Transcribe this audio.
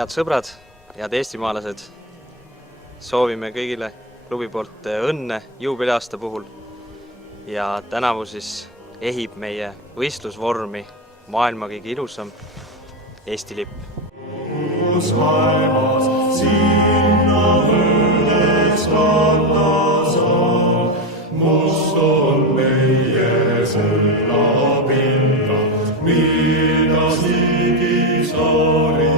Head sõbrad, head eestimaalased, soovime kõigile klubi poolt õnne juubeliaasta puhul ja tänavu siis ehib meie võistlusvormi maailma kõige ilusam Eesti lipp. Maailmas sinna õnnes vaatasa, must on meie sõlla pinda, mida siigi saari